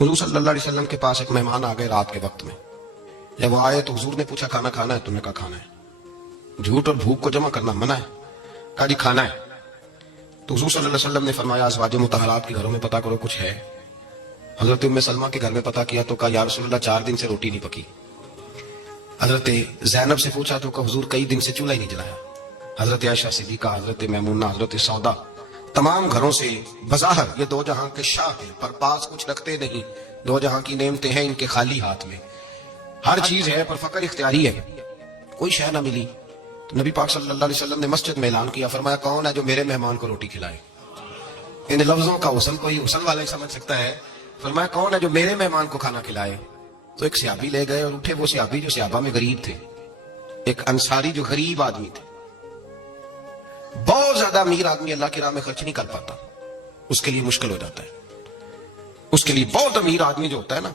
حضور صلی اللہ علیہ وسلم کے پاس ایک مہمان آ گئے رات کے وقت میں. جب وہ آئے تو حضور نے پوچھا کھانا کھانا ہے؟ تم نے کہا کھانا ہے. جھوٹ اور بھوک کو جمع کرنا منع ہے. کہا جی کھانا ہے. تو حضور صلی اللہ علیہ وسلم نے فرمایا ازواج مطہرات کے گھروں میں پتہ کرو کچھ ہے. حضرت ام سلمہ کے گھر میں پتہ کیا تو کہا یا رسول اللہ 4 دن سے روٹی نہیں پکی. حضرت زینب سے پوچھا تو کہا حضور کئی دن سے چولہا ہی نہیں جلایا. حضرت عائشہ صدیقہ، حضرت میمونہ، حضرت سودا، تمام گھروں سے بظاہر یہ دو جہاں کے شاہ ہیں پر پاس کچھ رکھتے نہیں. دو جہاں کی نعمتیں ہیں ان کے خالی ہاتھ میں. ہر چیز ہے پر فقر اختیاری ہے. کوئی شے نہ ملی تو نبی پاک صلی اللہ علیہ وسلم نے مسجد میں اعلان کیا، فرمایا کون ہے جو میرے مہمان کو روٹی کھلائے؟ ان لفظوں کا غسل کوئی غسل والا ہی سمجھ سکتا ہے. فرمایا کون ہے جو میرے مہمان کو کھانا کھلائے؟ تو ایک صحابی لے گئے اور اٹھے. وہ صحابی جو صحابہ میں غریب تھے، ایک انصاری جو غریب آدمی تھے. بہت زیادہ امیر آدمی اللہ کی راہ میں خرچ نہیں کر پاتا، اس کے لیے مشکل ہو جاتا ہے. اس کے لیے بہت امیر آدمی جو ہوتا ہے نا،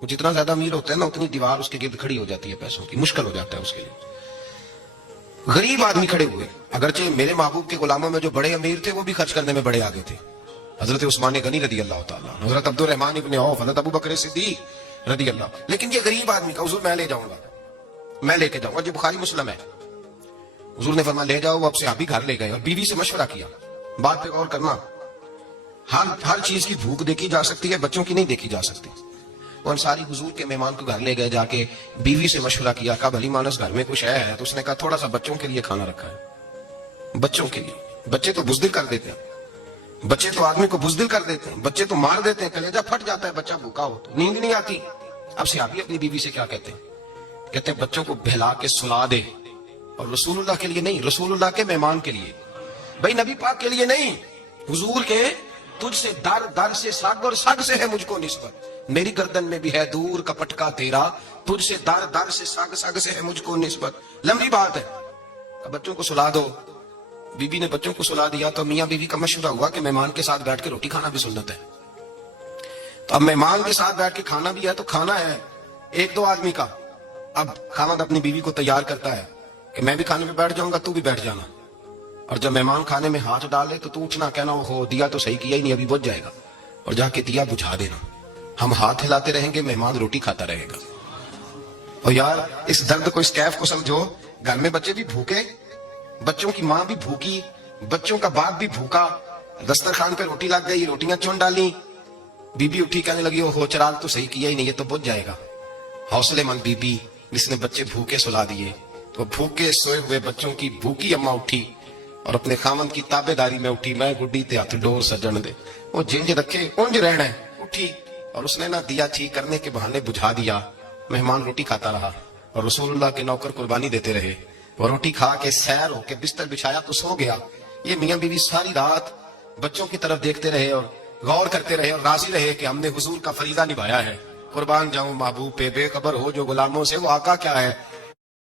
وہ جتنا زیادہ امیر ہوتا ہے نا اتنی دیوار اس کے گرد کھڑی ہو جاتی ہے پیسوں کی. مشکل ہو جاتا ہے اس کے لیے. غریب آدمی کھڑے ہوئے. اگرچہ میرے محبوب کے غلاموں میں جو بڑے امیر تھے وہ بھی خرچ کرنے میں بڑے آگے تھے. حضرت عثمان غنی رضی اللہ تعالیٰ، حضرت عبد الرحمن ابن عوف، حضرت ابو بکر صدیق رضی اللہ. لیکن یہ غریب آدمی کا حضور میں لے جاؤں گا، میں لے کے جاؤں گا. یہ بخاری مسلم ہے. حضور نے فرمایا لے جاؤ. وہ اب صحابی گھر لے گئے اور بیوی سے مشورہ کیا. بات پہ غور کرنا، ہر چیز کی بھوک دیکھی جا سکتی ہے، بچوں کی نہیں دیکھی جا سکتی. وہ انصاری حضور کے مہمان کو گھر لے گئے، جا کے بیوی سے مشورہ کیا. کہا بھلی مانس گھر میں کچھ ہے؟ تو اس نے کہا تھوڑا سا بچوں کے لیے کھانا رکھا ہے. بچوں کے لیے. بچے تو بزدل کر دیتے ہیں، بچے تو آدمی کو بزدل کر دیتے ہیں، بچے تو مار دیتے ہیں، کلیجہ پھٹ جاتا ہے بچہ بھوکا ہو تو، نیند نہیں آتی. اب صحابی اپنی بیوی سے کیا کہتے ہیں؟ کہتے ہیں بچوں کو بہلا کے سلا دے. اور رسول اللہ کے لیے نہیں، رسول اللہ کے مہمان کے لیے. بھائی نبی پاک کے لیے نہیں، حضور کے. تجھ سے در در سے سگ اور سگ سے ہے مجھ کو نسبت. میری گردن میں بھی ہے دور کا پٹکا تیرا، تجھ سے در در سے سگ سگ سے ہے مجھ کو نسبت. لمبی بات ہے. بچوں کو سلا دو. بی بی نے بچوں کو سلا دیا تو میاں بیوی کا مشورہ ہوا کہ مہمان کے ساتھ بیٹھ کے روٹی کھانا بھی سنت ہے. تو اب مہمان کے ساتھ بیٹھ کے کھانا بھی ہے تو کھانا ہے 1-2 آدمی کا. اب خاوند اپنی بیوی کو تیار کرتا ہے کہ میں بھی کھانے پہ بیٹھ جاؤں گا، تو بھی بیٹھ جانا. اور جب مہمان کھانے میں ہاتھ ڈالے تو اٹھنا، کہنا ہو دیا تو صحیح کیا ہی نہیں، ابھی بجھ جائے گا. اور جا کے دیا بجھا دینا. ہم ہاتھ ہلاتے رہیں گے، مہمان روٹی کھاتا رہے گا. اور یار اس درد کو، اس کیف کو سمجھو. گھر میں بچے بھی بھوکے، بچوں کی ماں بھی بھوکی، بچوں کا باپ بھی بھوکا. دسترخوان پہ روٹی لگ گئی، روٹیاں چون ڈالی. بی بی اٹھی کہنے لگی ہو چراغ تو صحیح کیا ہی نہیں، یہ تو بجھ جائے گا. حوصلے مند بی بی جس نے بچے بھوکے سلا دیے. تو بھوکے سوئے ہوئے بچوں کی بھوکی اماں اٹھی اور اپنے خامند کی تابے داری میں اٹھی. میں گڈی تے ہاتھ ڈور سجن دے، وہ جنج رکھے اونج رہنا ہے. اٹھی اور اس نے نہ دیا ٹھیک کرنے کے بہانے بجھا دیا. مہمان روٹی کھاتا رہا اور رسول اللہ کے نوکر قربانی دیتے رہے. وہ روٹی کھا کے سیر ہو کے بستر بچھایا تو سو گیا. یہ میاں بیوی ساری رات بچوں کی طرف دیکھتے رہے اور غور کرتے رہے اور راضی رہے کہ ہم نے حضور کا فریضہ نبھایا ہے. قربان جاؤں محبوب پہ، بے خبر ہو جو غلاموں سے وہ آقا کیا ہے.